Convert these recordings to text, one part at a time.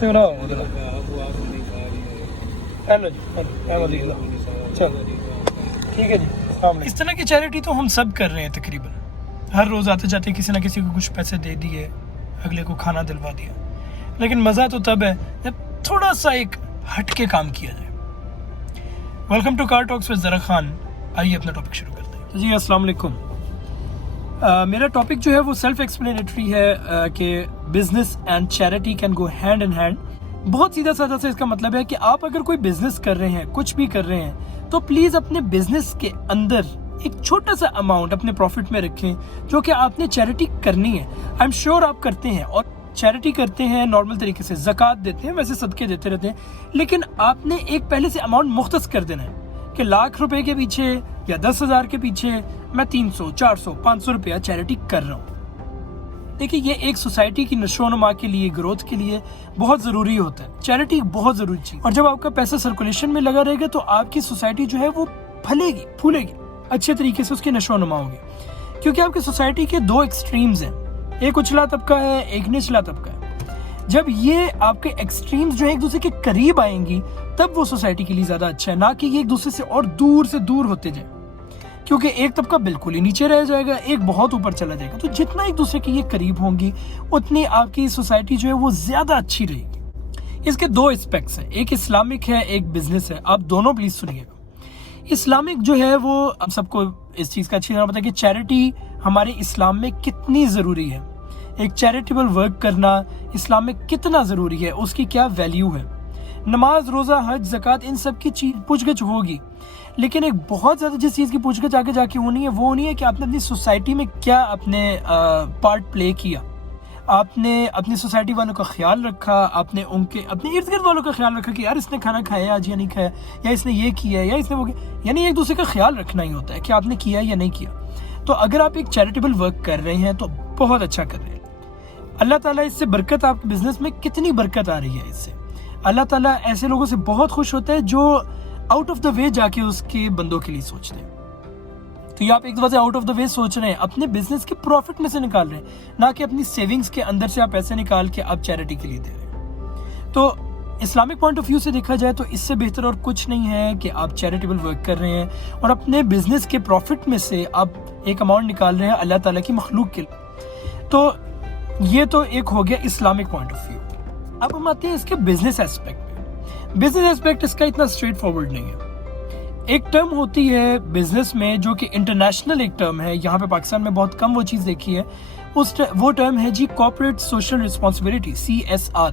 सुनाओ हेलो जी, चलो ठीक है जी। इस तरह की चैरिटी तो हम सब कर रहे हैं तकरीबन, हर रोज़ आते जाते किसी ना किसी को कुछ पैसे दे दिए, अगले को खाना दिलवा दिया। लेकिन मज़ा तो तब है जब थोड़ा सा एक हट के काम किया जाए। Welcome to car talks with Zara Khan. आइए अपना टॉपिक शुरू करते हैं। तो जी अस्सलाम वालेकुम। मेरा टॉपिक जो है वो सेल्फ एक्सप्लेनेटरी है कि business and charity can go hand in hand. बहुत सीधा साधा से इसका मतलब है कि आप अगर कोई बिजनेस कर रहे हैं, कुछ भी कर रहे हैं, तो प्लीज अपने बिजनेस के अंदर एक छोटा सा अमाउंट अपने प्रॉफिट में रखें जो कि आपने चैरिटी करनी है। आई एम श्योर आप करते हैं और चैरिटी करते हैं नॉर्मल तरीके से, ज़कात देते हैं, वैसे सदके देते रहते हैं, लेकिन आपने एक पहले से अमाउंट मुख्तस कर देना है कि लाख रुपए के पीछे या 10,000 के पीछे मैं 300, 400, 500 रुपया चैरिटी कर रहा हूँ। देखिए ये एक सोसाइटी की नशोनुमा के लिए, ग्रोथ के लिए बहुत ज़रूरी होता है। चैरिटी बहुत ज़रूरी चीज़, और जब आपका पैसा सर्कुलेशन में लगा रहेगा तो आपकी सोसाइटी जो है वो फलेगी, फूलेगी, अच्छे तरीके से उसकी नशोनुमा होगी। क्योंकि आपकी सोसाइटी के दो एक्सट्रीम्स हैं, एक उछला तबका है, एक निचला तबका है। जब ये आपके एक्सट्रीम्स जो है एक दूसरे के करीब आएंगी तब वो सोसाइटी के लिए ज़्यादा अच्छा है, ना कि ये एक दूसरे से और दूर होते जाए। क्योंकि एक तबका बिल्कुल ही नीचे रह जाएगा, एक बहुत ऊपर चला जाएगा। तो जितना एक दूसरे के ये करीब होंगी उतनी आपकी सोसाइटी जो है वो ज़्यादा अच्छी रहेगी। इसके दो एस्पेक्ट्स हैं, एक इस्लामिक है, एक बिजनेस है। आप दोनों प्लीज सुनिएगा। इस्लामिक जो है वो आप सबको इस चीज़ का अच्छी तरह पता है कि चैरिटी हमारे इस्लाम में कितनी ज़रूरी है। एक चैरिटेबल वर्क करना इस्लाम में कितना ज़रूरी है, उसकी क्या वैल्यू है। नमाज, रोज़ा, हज, ज़कात, इन सब की चीज पूछगछ होगी, लेकिन एक बहुत ज़्यादा जिस चीज़ की पूछगछ आगे जाके होनी है वो होनी है कि आपने अपनी सोसाइटी में क्या अपने पार्ट प्ले किया। आपने अपनी सोसाइटी वालों का ख्याल रखा, आपने उनके अपने इर्द गिर्द वालों का ख्याल रखा कि यार इसने खाना खाया आज या नहीं खाया, या इसने ये किया या इसने वो किया। यानी एक दूसरे का ख्याल रखना ही होता है कि आपने किया या नहीं किया। तो अगर आप एक चैरिटेबल वर्क कर रहे हैं तो बहुत अच्छा कर रहे हैं। अल्लाह ताला इससे बरकत, आपके बिजनेस में कितनी बरकत आ रही है इससे। अल्लाह ताला ऐसे लोगों से बहुत खुश होता है जो आउट ऑफ द वे जाके उसके बंदों के लिए सोचते हैं। तो ये आप एक दफा से आउट ऑफ द वे सोच रहे हैं, अपने बिजनेस के प्रॉफिट में से निकाल रहे हैं, ना कि अपनी सेविंग्स के अंदर से आप पैसे निकाल के आप चैरिटी के लिए दे रहे हैं। तो इस्लामिक पॉइंट ऑफ व्यू से देखा जाए तो इससे बेहतर और कुछ नहीं है कि आप चैरिटेबल वर्क कर रहे हैं और अपने बिजनेस के प्रॉफिट में से आप एक अमाउंट निकाल रहे हैं अल्लाह ताला की मखलूक के लिए। तो ये तो एक हो गया इस्लामिक पॉइंट ऑफ व्यू। अब हम आते हैं इसके बिजनेस एस्पेक्ट में। बिजनेस एस्पेक्ट इसका इतना स्ट्रेट फॉरवर्ड नहीं है। एक टर्म होती है बिजनेस में जो कि इंटरनेशनल एक टर्म है, यहाँ पे पाकिस्तान में बहुत कम वो चीज़ देखी है। वो टर्म है जी corporate social responsibility, CSR।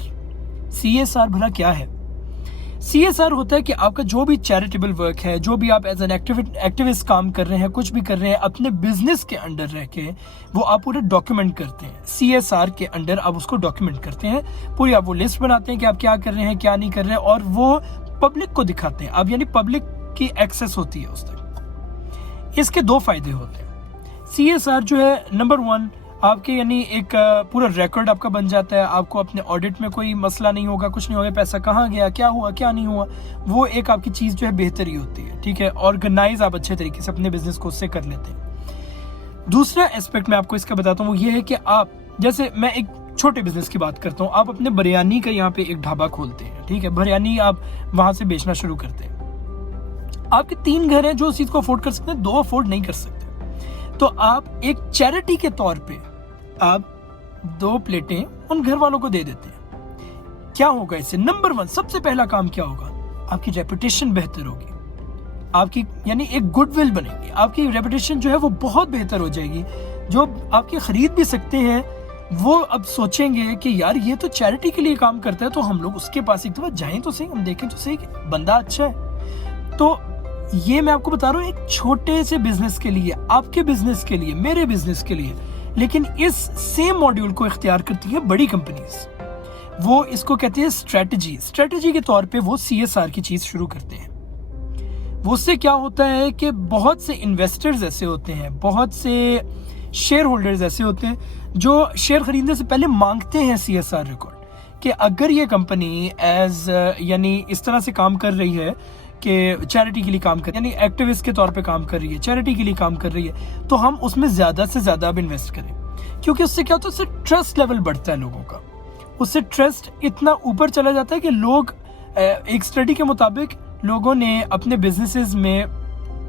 CSR भला क्या है? CSR होता है कि आपका जो भी चैरिटेबल वर्क है, जो भी आप एज एन एक्टिविस्ट काम कर रहे हैं, कुछ भी कर रहे हैं अपने बिजनेस के अंडर रह के, वो आप पूरे डॉक्यूमेंट करते हैं। CSR के अंडर आप उसको डॉक्यूमेंट करते हैं, पूरी आप वो लिस्ट बनाते हैं कि आप क्या कर रहे हैं, क्या नहीं कर रहे हैं, और वो पब्लिक को दिखाते हैं। अब यानी पब्लिक की एक्सेस होती है उस तक। इसके दो फायदे होते हैं। CSR जो है नंबर 1, आपके यानी एक पूरा रिकॉर्ड आपका बन जाता है। आपको अपने ऑडिट में कोई मसला नहीं होगा, कुछ नहीं होगा, पैसा कहाँ गया, क्या हुआ, क्या नहीं हुआ, वो एक आपकी चीज़ जो है बेहतरी होती है। ठीक है, ऑर्गेनाइज आप अच्छे तरीके से अपने बिजनेस को उससे कर लेते हैं। दूसरा एस्पेक्ट मैं आपको इसका बताता हूँ, वो ये है कि आप, जैसे मैं एक छोटे बिजनेस की बात करता हूँ, आप अपने बिरयानी का यहाँ पे एक ढाबा खोलते हैं। ठीक है, बिरयानी आप वहाँ से बेचना शुरू करते हैं। आपके 3 घर हैं जो उस चीज़ को अफोर्ड कर सकते हैं, 2 अफोर्ड नहीं कर सकते। तो आप एक चैरिटी के तौर पे आप 2 प्लेटें उन घर वालों को दे देते हैं। क्या होगा इससे? नंबर 1 सबसे पहला काम क्या होगा? आपकी रेपुटेशन बेहतर होगी, आपकी यानी एक गुडविल बनेगी, आपकी रेपुटेशन जो है वो बहुत बेहतर हो जाएगी। जो आपके खरीद भी सकते हैं वो अब सोचेंगे कि यार ये तो चैरिटी के लिए काम करता है, तो हम लोग उसके पास एक दफा जाएं तो सही, हम देखें तो सही बंदा अच्छा है। तो ये मैं आपको बता रहा हूँ एक छोटे से बिजनेस के लिए, आपके बिजनेस के लिए, मेरे बिजनेस के लिए। लेकिन इस सेम मॉड्यूल को इख्तियार करती है बड़ी कंपनीज। वो इसको कहते हैं स्ट्रेटजी के तौर पे वो CSR की चीज शुरू करते हैं। वो उससे क्या होता है कि बहुत से इन्वेस्टर्स ऐसे होते हैं, बहुत से शेयर होल्डर्स ऐसे होते हैं जो शेयर खरीदने से पहले मांगते हैं CSR रिकॉर्ड कि अगर ये कंपनी यानी इस तरह से काम कर रही है कि चैरिटी के लिए काम कर, यानी एक्टिविस्ट के तौर पे काम कर रही है, चैरिटी के लिए काम कर रही है, तो हम उसमें ज़्यादा से ज़्यादा अब इन्वेस्ट करें। क्योंकि उससे क्या होता है, उससे ट्रस्ट लेवल बढ़ता है लोगों का। اس سے ٹرسٹ اتنا اوپر چلا جاتا ہے کہ لوگ ایک اسٹڈی کے مطابق لوگوں نے اپنے بزنسز میں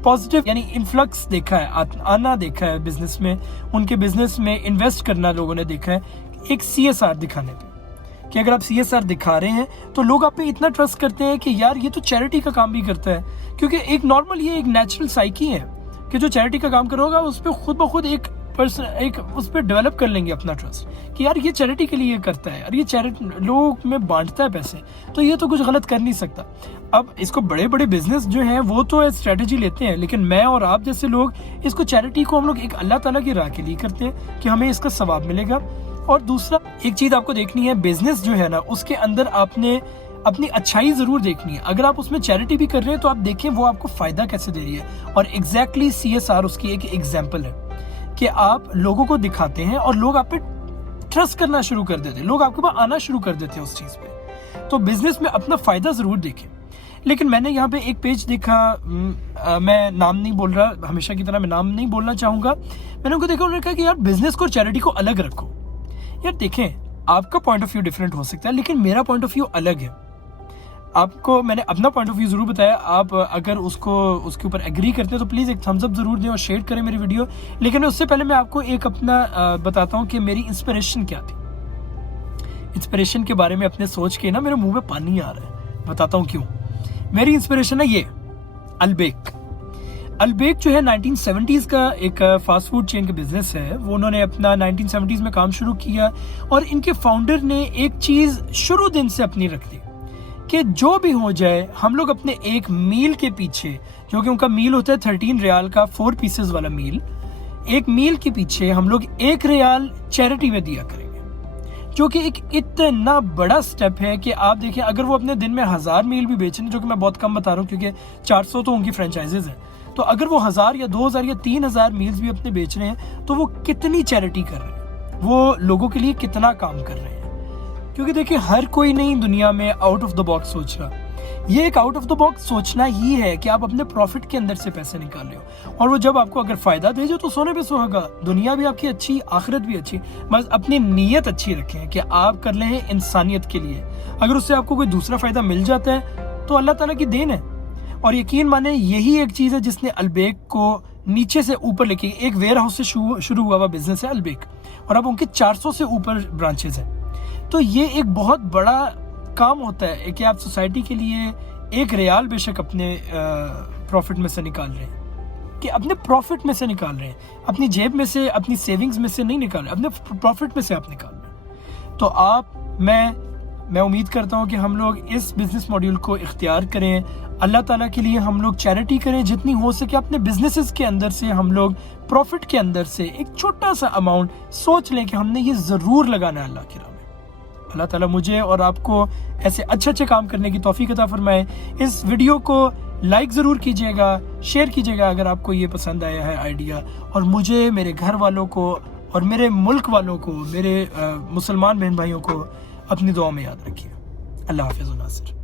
پازیٹیو یعنی انفلکس دیکھا ہے، آنا دیکھا ہے بزنس میں، ان کے بزنس میں انویسٹ کرنا لوگوں نے دیکھا ہے ایک CSR دکھانے پہ، کہ اگر آپ CSR دکھا رہے ہیں تو لوگ آپ پہ اتنا ٹرسٹ کرتے ہیں کہ یار یہ تو چیریٹی کا کام بھی کرتا ہے. کیونکہ ایک نارمل یہ ایک نیچرل سائیکی ہے کہ جو چیریٹی کا کام کرو گا اس پہ خود بخود ایک اس پہ ڈیولپ کر لیں گے اپنا ٹرسٹ کہ یار یہ چیریٹی کے لیے کرتا ہے، اور یہ چیریٹی لوگ میں بانٹتا ہے پیسے، تو یہ تو کچھ غلط کر نہیں سکتا. اب اس کو بڑے بڑے بزنس جو ہیں وہ تو اسٹریٹجی لیتے ہیں، لیکن میں اور آپ جیسے لوگ اس کو چیریٹی کو ہم لوگ ایک اللہ تعالیٰ کی راہ کے لیے کرتے ہیں کہ ہمیں اس کا ثواب ملے گا. اور دوسرا ایک چیز آپ کو دیکھنی ہے، بزنس جو ہے نا اس کے اندر آپ نے اپنی اچھائی ضرور دیکھنی ہے. اگر آپ اس میں چیریٹی بھی کر رہے ہیں تو آپ دیکھیں وہ آپ کو فائدہ کیسے دے رہی ہے. اور ایگزیکٹلی CSR اس کی ایک ایگزامپل ہے کہ آپ لوگوں کو دکھاتے ہیں اور لوگ آپ پہ ٹرسٹ کرنا شروع کر دیتے ہیں، لوگ آپ کے پاس آنا شروع کر دیتے ہیں اس چیز پہ. تو بزنس میں اپنا فائدہ ضرور دیکھیں. لیکن میں نے یہاں پہ ایک پیج دیکھا، میں نام نہیں بول رہا، ہمیشہ کی طرح میں نام نہیں بولنا چاہوں گا. میں نے ان کو دیکھا، انہوں نے کہا کہ یار بزنس کو اور چیریٹی کو الگ رکھو. یار دیکھیں آپ کا پوائنٹ آف ویو ڈفرینٹ ہو سکتا ہے، لیکن میرا پوائنٹ آف ویو الگ ہے. آپ کو میں نے اپنا پوائنٹ آف ویو ضرور بتایا. آپ اگر اس کے اوپر ایگری کرتے ہیں تو پلیز ایک تھمز اپ ضرور دیں اور شیئر کریں میری ویڈیو. لیکن اس سے پہلے میں آپ کو ایک اپنا بتاتا ہوں کہ میری انسپریشن کیا تھی. انسپریشن کے بارے میں اپنے سوچ کے نا میرے منہ میں پانی آ رہا ہے، بتاتا ہوں کیوں. میری انسپریشن ہے یہ البیک. البیک جو ہے 1970s کا ایک فاسٹ فوڈ چین کا بزنس ہے. وہ انہوں نے اپنا 1970s میں کام شروع کیا اور ان کے فاؤنڈر نے ایک چیز شروع دن سے اپنی رکھ دی کہ جو بھی ہو جائے ہم لوگ اپنے ایک میل کے پیچھے، جو کہ ان کا میل ہوتا ہے 13 ریال کا 4 پیسز والا میل، ایک میل کے پیچھے ہم لوگ 1 ریال چیریٹی میں دیا کریں گے، جو کہ ایک اتنا بڑا سٹیپ ہے کہ آپ دیکھیں اگر وہ اپنے دن میں 1000 میل بھی بیچیں، جو کہ میں بہت کم بتا رہا ہوں کیونکہ 400 تو ان کی فرینچائزز ہیں، تو اگر وہ 1000 یا 2000 یا 3000 میلز بھی اپنے بیچ رہے ہیں تو وہ کتنی چیریٹی کر رہے ہیں، وہ لوگوں کے لیے کتنا کام کر رہے ہیں. کیونکہ دیکھیں ہر کوئی نہیں دنیا میں آؤٹ آف دا باکس سوچ رہا. یہ ایک آؤٹ آف دا باکس سوچنا ہی ہے کہ آپ اپنے پروفٹ کے اندر سے پیسے نکال رہے ہو، اور وہ جب آپ کو اگر فائدہ دے جو تو سونے پہ سہاگا، دنیا بھی آپ کی اچھی، آخرت بھی اچھی. بس اپنی نیت اچھی رکھیں کہ آپ کر لیں انسانیت کے لیے. اگر اس سے آپ کو کوئی دوسرا فائدہ مل جاتا ہے تو اللہ تعالیٰ کی دین ہے. اور یقین مانیں یہی ایک چیز ہے جس نے البیک کو نیچے سے اوپر لے کے، ایک ویئر ہاؤس سے شروع ہوا بزنس ہے البیک، اور اب ان کے 400 سے اوپر برانچز ہیں. تو یہ ایک بہت بڑا کام ہوتا ہے کہ آپ سوسائٹی کے لیے 1 ریال بے شک اپنے پروفٹ میں سے نکال رہے ہیں، کہ اپنے پروفٹ میں سے نکال رہے ہیں، اپنی جیب میں سے، اپنی سیونگز میں سے نہیں نکال رہے، اپنے پروفٹ میں سے آپ نکال رہے ہیں. تو میں امید کرتا ہوں کہ ہم لوگ اس بزنس ماڈیول کو اختیار کریں. اللہ تعالیٰ کے لیے ہم لوگ چیریٹی کریں جتنی ہو سکے. اپنے بزنسز کے اندر سے ہم لوگ پروفٹ کے اندر سے ایک چھوٹا سا اماؤنٹ سوچ لیں کہ ہم نے یہ ضرور لگانا ہے اللہ کی راہ میں. اللہ تعالیٰ مجھے اور آپ کو ایسے اچھے کام کرنے کی توفیق عطا فرمائے. اس ویڈیو کو لائک ضرور کیجیے گا، شیئر کیجیے گا اگر آپ کو یہ پسند آیا ہے آئیڈیا. اور مجھے، میرے گھر والوں کو اور میرے ملک والوں کو، میرے مسلمان بہن بھائیوں کو اپنی دعا میں یاد رکھیے. اللہ حافظ. ناصر.